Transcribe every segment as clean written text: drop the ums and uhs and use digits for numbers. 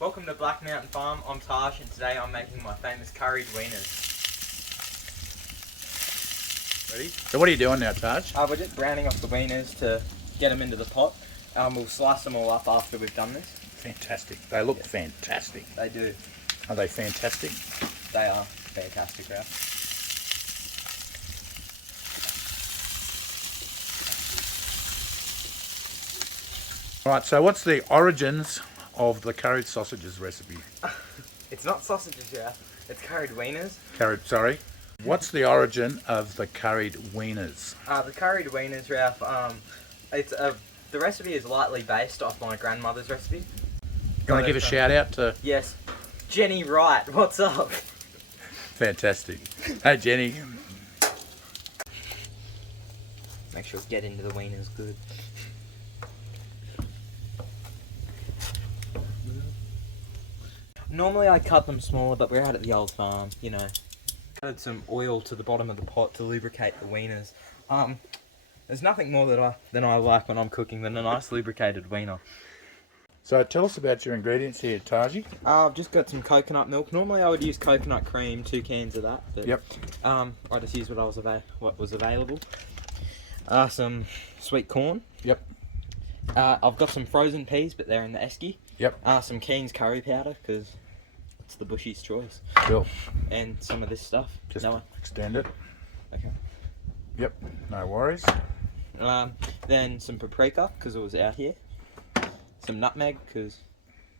Welcome to Black Mountain Farm. I'm Tahj and today I'm making my famous curried wieners. Ready? So what are you doing now, Tahj? We're just browning off the wieners to get them into the pot. We'll slice them all up after we've done this. Fantastic. They look fantastic. They do. Are they fantastic? They are fantastic, Ralph. Right, so what's the origins of the curried sausages recipe? It's not sausages, Ralph. It's curried wieners. Sorry. What's the origin of the curried wieners? The curried wieners, Ralph, the recipe is lightly based off my grandmother's recipe. You want to give a shout out to... Yes. Jenny Wright, what's up? Fantastic. Hey, Jenny. Make sure get into the wieners good. Normally I cut them smaller, but we're out at the old farm, you know. Added some oil to the bottom of the pot to lubricate the wieners. There's nothing more than I like when I'm cooking than a nice lubricated wiener. So tell us about your ingredients here, Tahj. I've just got some coconut milk. Normally I would use coconut cream, 2 cans of that. But, yep. I just used what was available. Some sweet corn. Yep. I've got some frozen peas, but they're in the esky. Yep. Some Keen's curry powder, because it's the bushy's choice. Cool. And some of this stuff. Just extend it. Okay. Yep, no worries. Then some paprika, because it was out here. Some nutmeg, because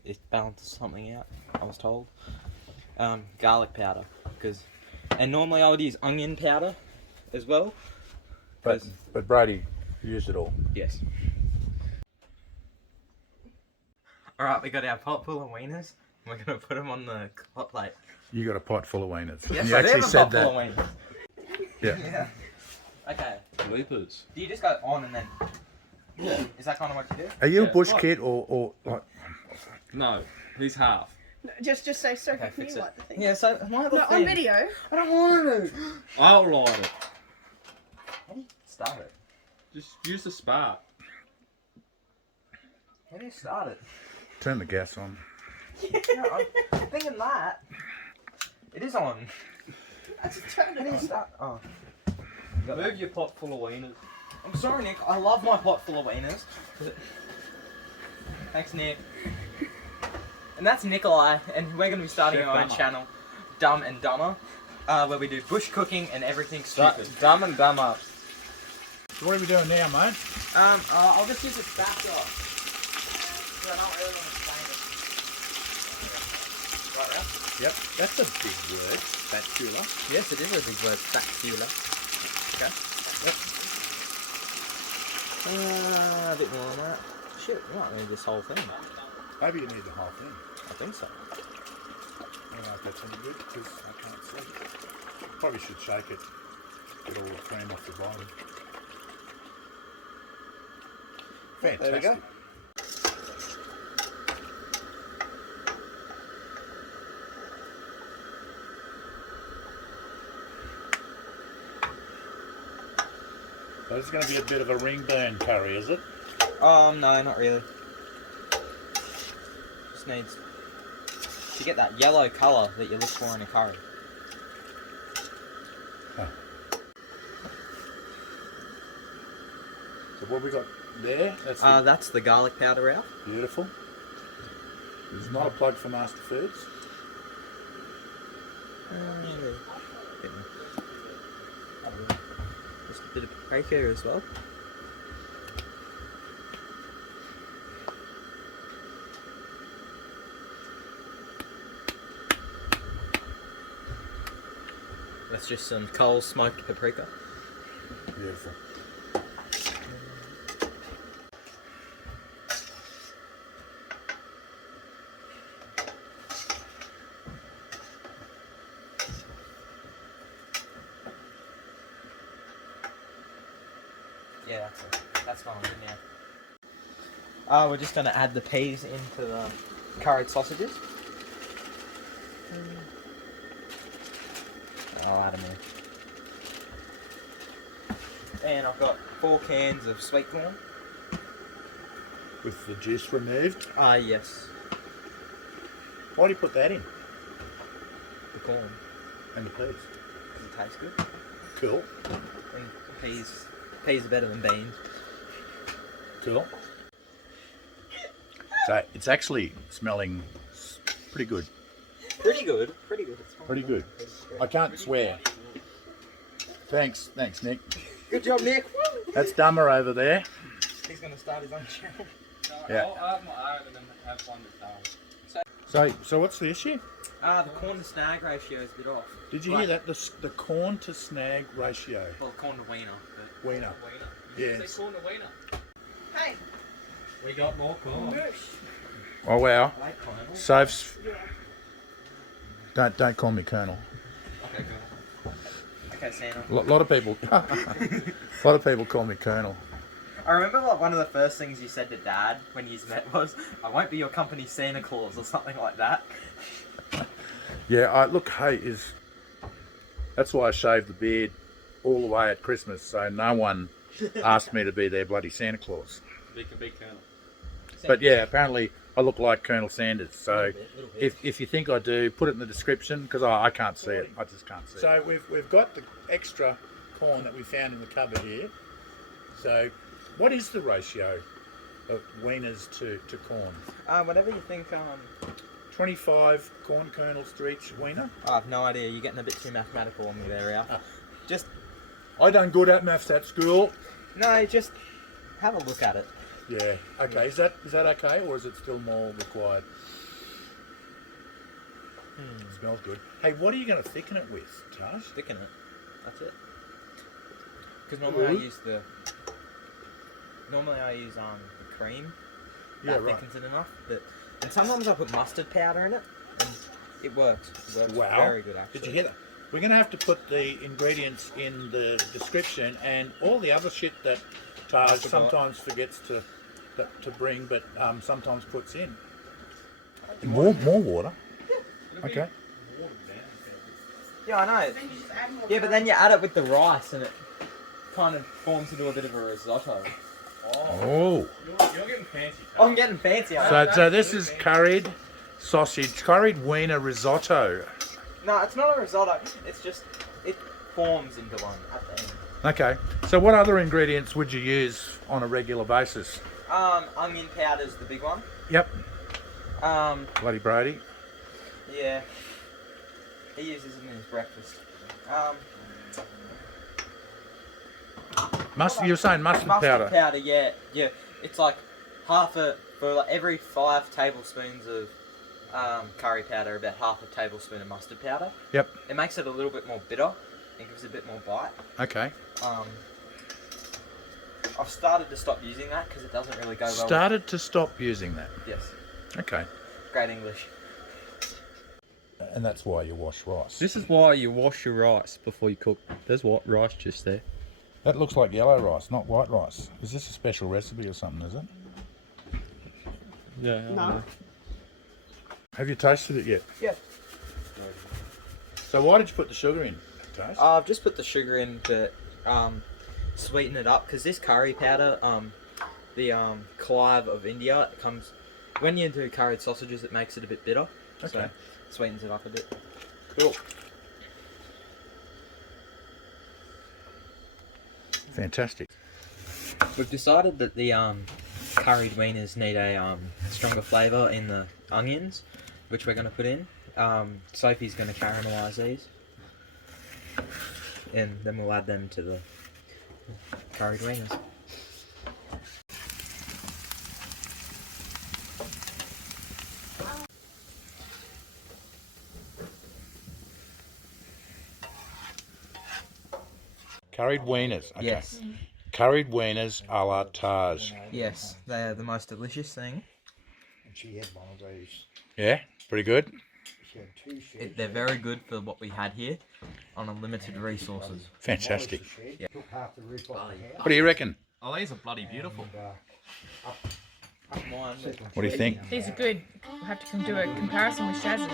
it balances something out, I was told. Garlic powder, because... And normally I would use onion powder as well. But Brady used it all. Yes. Alright, we got our pot full of wieners. We're going to put them on the hot plate. You got a pot full of wieners. Yes, you actually said that. Full of wieners. Yeah. Okay. Leapers. Do you just go on and then... Yeah. Is that kind of what you do? Are you a bush right. kid or like... No, he's half. No, just say so. Okay, Can fix you it. light the thing? Yeah, so my other No, thing... on video. I don't want to. I'll light it. How do you start it? Just use the spark. How do you start it? Turn the gas on. No, I'm thinking that. It is on. I just turned How it do you on. start? Oh. Move your pot full of wieners. I'm sorry, Nick. I love my pot full of wieners. Thanks, Nick. And that's Nikolai, and we're going to be starting Chef our own Dumber. channel, Dumb and Dumber, where we do bush cooking and everything stupid. Dumb and dumber. So what are we doing now, mate? I'll just use a spatula. I don't really want to explain it. Right, Ralph? Yep. That's a big word, spatula. Yes, it is a big word, spatula. Okay. Yep. A bit more on that. Shit, we might need this whole thing. Maybe you need the whole thing. I think so. I don't know if that's any good because I can't see. Probably should shake it. Get all the cream off the bottom. Fantastic. There we go. So this is going to be a bit of a ring burn curry, is it? No, not really. Just needs to get that yellow colour that you look for in a curry. Huh. So what we got there? That's the garlic powder out. Beautiful. This is not a plug for Master Foods. Just a bit of paprika as well. That's just some coal smoked paprika. Beautiful. Yeah, that's fine now. We're just going to add the peas into the curried sausages. I'll add them in. And I've got 4 cans of sweet corn. With the juice removed. Yes. Why do you put that in? The corn. And the peas. Does it taste good? Cool. And peas are better than beans. Cool. So it's actually smelling pretty good. Pretty good. Pretty good. It's fine. Pretty good. I can't swear. Thanks, Nick. Good job, Nick. That's Dummer over there. He's going to start his own channel. Yeah. I'll have my own and then have one with Tahj. So what's the issue? The corn to snag ratio is a bit off. Did you hear that? The corn to snag ratio. Well, corn to wiener. But Wiener. Yes. Say corn to wiener. Hey. We got more corn. Oh wow. I like pineapple. Soph's. Don't call me Colonel. Okay, good. Okay, Santa. A lot of people. A lot of people call me Colonel. I remember like one of the first things you said to Dad when you met was, "I won't be your company Santa Claus" or something like that. Yeah. Look. Hey, that's why I shaved the beard all the way at Christmas, so no one asked me to be their bloody Santa Claus. They can be Colonel. But yeah, apparently I look like Colonel Sanders. So Little bit. if you think I do, put it in the description because I can't see it. I just can't see it. So we've got the extra corn that we found in the cupboard here. So what is the ratio of wieners to corn? Whatever you think. 25 corn kernels to each wiener? I have no idea. You're getting a bit too mathematical on me there, Ralph. Just I done good at maths at school. no, just have a look at it. Yeah. Okay. Is that okay, or is it still more required? It smells good. Hey, what are you going to thicken it with, Tahj? Thicken it. That's it. Because normally I use the cream. Yeah, That right. thickens it enough. And sometimes I put mustard powder in it, and it works. It works Wow. very good, actually. Did you hear that? We're going to have to put the ingredients in the description and all the other shit that Tahj sometimes forgets to bring, but sometimes puts in. More water. Okay. Yeah, I know. Then you just add more. Yeah, but then you add it with the rice, and it kind of forms into a bit of a risotto. Oh. You're getting fancy. Oh, I'm getting fancy. aren't I? So this is curried Wiener risotto. No, it's not a risotto. It's just it forms into one at the end. Okay. So what other ingredients would you use on a regular basis? Onion powder's the big one. Yep. Um, Bloody Brady. yeah. He uses it in his breakfast. Mustard. You were saying mustard powder. Mustard powder, yeah. It's like for like every 5 tablespoons of curry powder, about half a tablespoon of mustard powder. Yep. It makes it a little bit more bitter and gives it a bit more bite. Okay. I've started to stop using that because it doesn't really go well. Started to stop using that. Yes. Okay. Great English. And that's why you wash rice. This is why you wash your rice before you cook. There's white rice just there. That looks like yellow rice, not white rice. Is this a special recipe or something, is it? Yeah. No. Have you tasted it yet? Yeah. So why did you put the sugar in, Tahj? I've just put the sugar in to sweeten it up because this curry powder, the clove of India, it comes when you do curried sausages. It makes it a bit bitter, so Okay. it sweetens it up a bit. Cool. Fantastic. We've decided that the curried wieners need a stronger flavour in the onions, which we're going to put in. Sophie's going to caramelise these, and then we'll add them to the curried wieners. Curried wieners. Okay. Yes. Curried wieners a la Tahj. Yes, they are the most delicious thing. And she had one of those. Yeah, pretty good. She had 2 sheds. They're very good for what we had here on unlimited resources. Fantastic. Yeah. Took half the roof off the house. What do you reckon? Oh, these are bloody beautiful. And, What do you think? These are good. We'll have to come do a comparison with Shaz's.